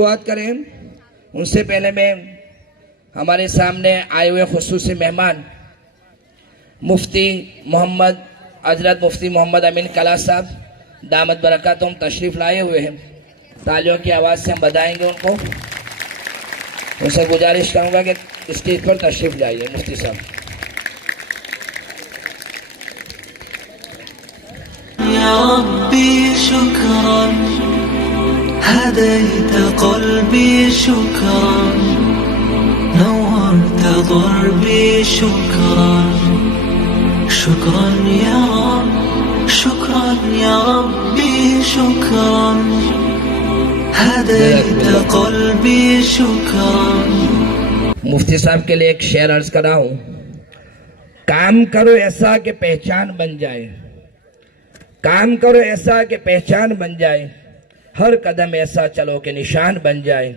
بات کریں ان سے پہلے میں ہمارے سامنے آئے ہوئے خصوصی مہمان مفتی محمد حضرت مفتی محمد امین کلا صاحب دامت برکاتہم تشریف لائے ہوئے ہیں. تالیوں کی آواز سے ہم بدائیں گے ان کو. ان سے گزارش کروں گا کہ اسٹیج پر تشریف لائیے مفتی صاحب. یا ربی شکرا هديت قلبي شكرا نورت ضربي شكرا شكرا يا رب شكرا يا ربي شكرا هديت قلبي شكرا. مفتی صاحب کے لیے ایک شعر عرض کر رہا ہوں. کام کرو ایسا کہ پہچان بن جائے, کام کرو ایسا کہ پہچان بن جائے, ہر قدم ایسا چلو کہ نشان بن جائے.